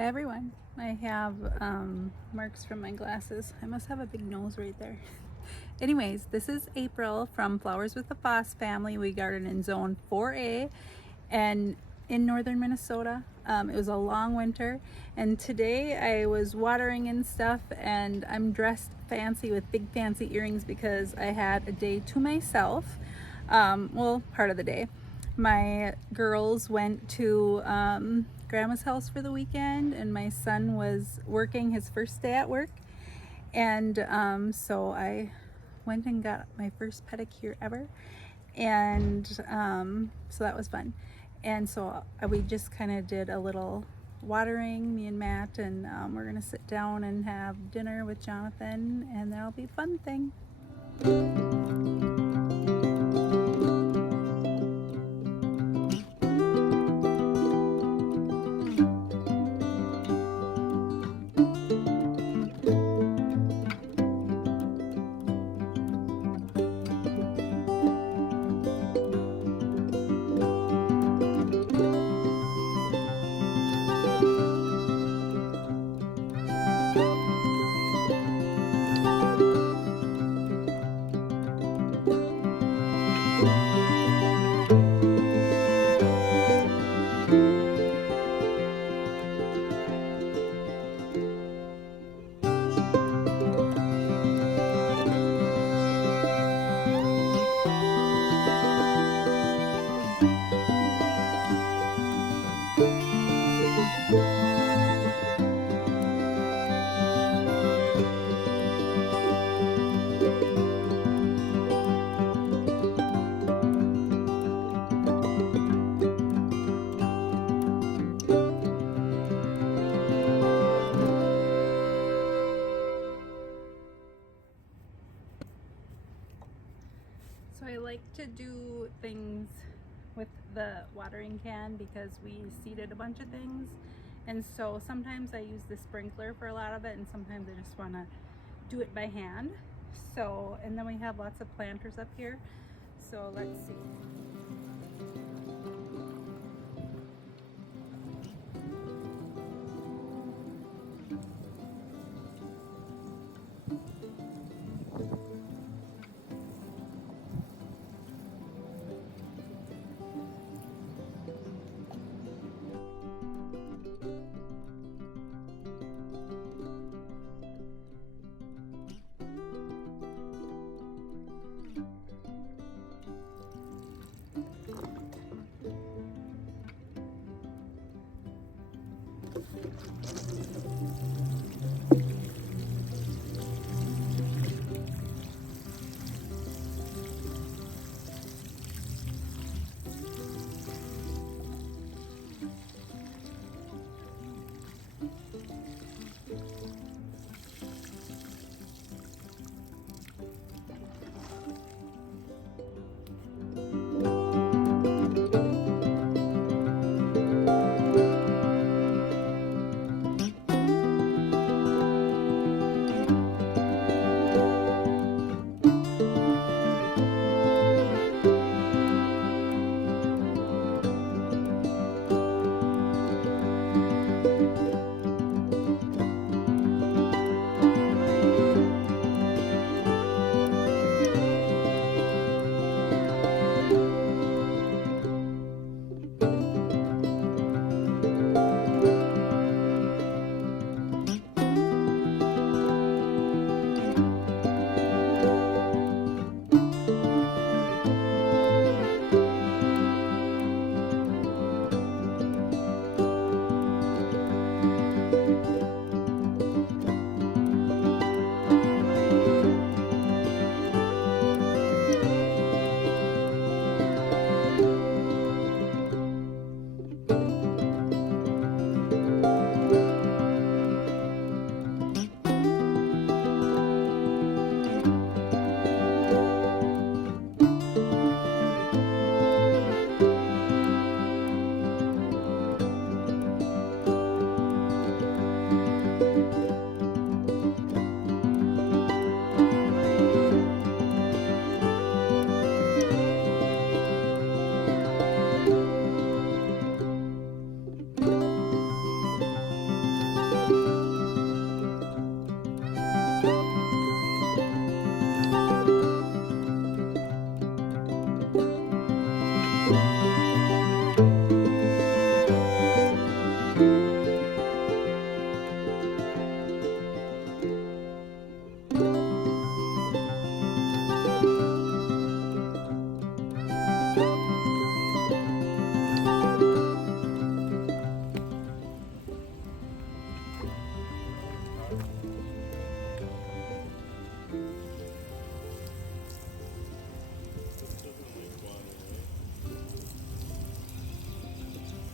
Hey everyone, I have marks from my glasses. I must have a big nose right there. Anyways, this is April from Flowers with the Foss family. We garden in zone 4A and in northern Minnesota. It was a long winter, and today I was watering and stuff, and I'm dressed fancy with big fancy earrings because I had a day to myself. Well, part of the day. My girls went to grandma's house for the weekend, and my son was working his first day at work, and so I went and got my first pedicure ever, and so that was fun. And so we just kind of did a little watering, me and Matt, and we're gonna sit down and have dinner with Jonathan, and that'll be a fun thing. So I like to do things with the watering can because we seeded a bunch of things, and so sometimes I use the sprinkler for a lot of it, and sometimes I just want to do it by hand. So, and then we have lots of planters up here, so let's see.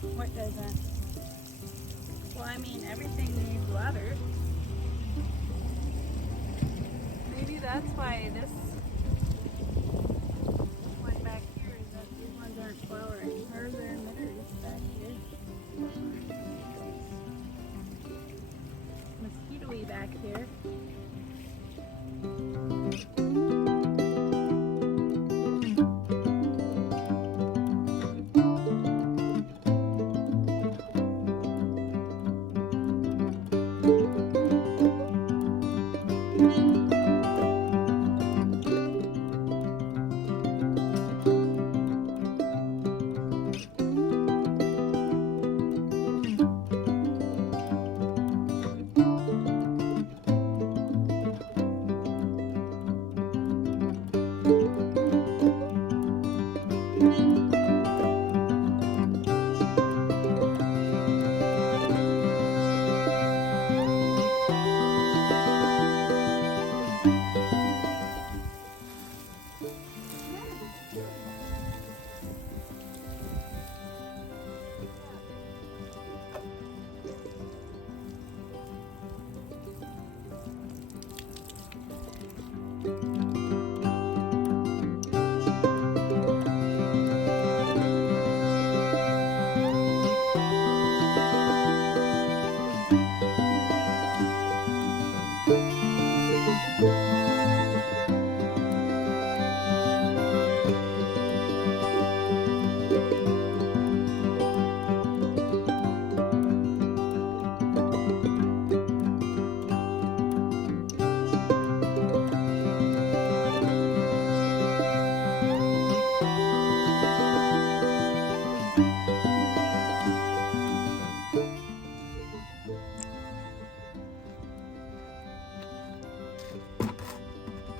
What doesn't? Well, I mean, everything needs water. Maybe that's why this one back here is that these ones aren't flowering. Or they're emitters back here. Mosquito-y back here.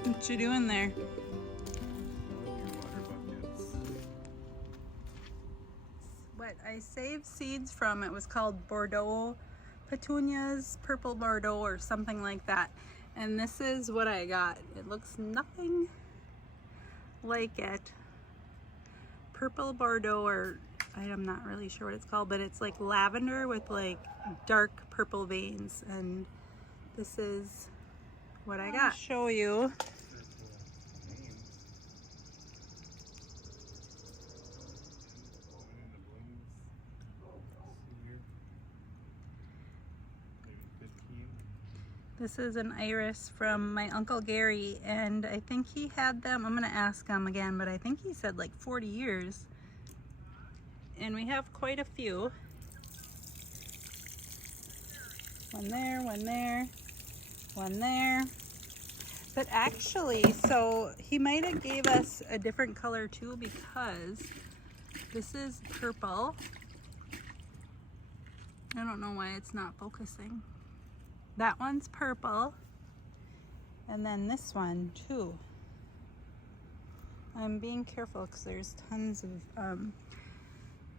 What you doing there? What I saved seeds from, it was called Bordeaux petunias, purple Bordeaux or something like that. And this is what I got. It looks nothing like it. Purple Bordeaux, or I'm not really sure what it's called, but it's like lavender with like dark purple veins. And this is what I got. I'll show you. This is an iris from my Uncle Gary, and I think he had them, I'm gonna ask him again, but I think he said like 40 years. And we have quite a few. One there, one there, one there. But actually, so he might have gave us a different color too, because this is purple. I don't know why it's not focusing. That one's purple, and then this one too. I'm being careful because there's tons of,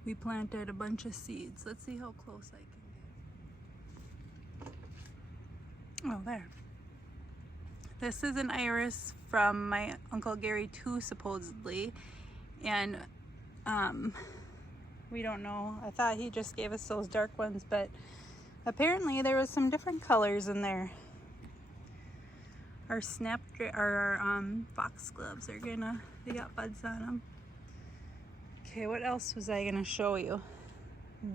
we planted a bunch of seeds. Let's see how close I can get. Oh, there. This is an iris from my Uncle Gary too, supposedly, and we don't know. I thought he just gave us those dark ones, but apparently there was some different colors in there. Our foxgloves are they got buds on them. Okay, what else was I gonna show you?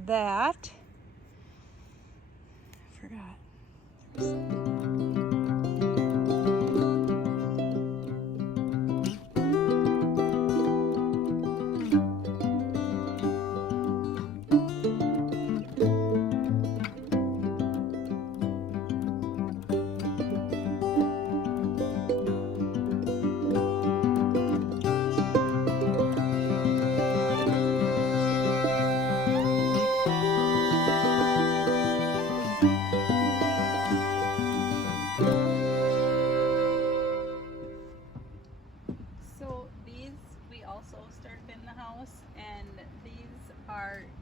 That, I forgot.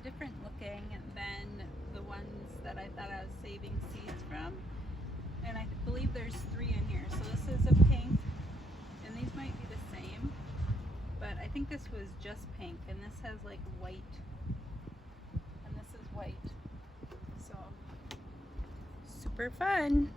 Different looking than the ones that I thought I was saving seeds from, and I believe there's 3 in here. So this is a pink, and these might be the same, but I think this was just pink, and this has like white super fun.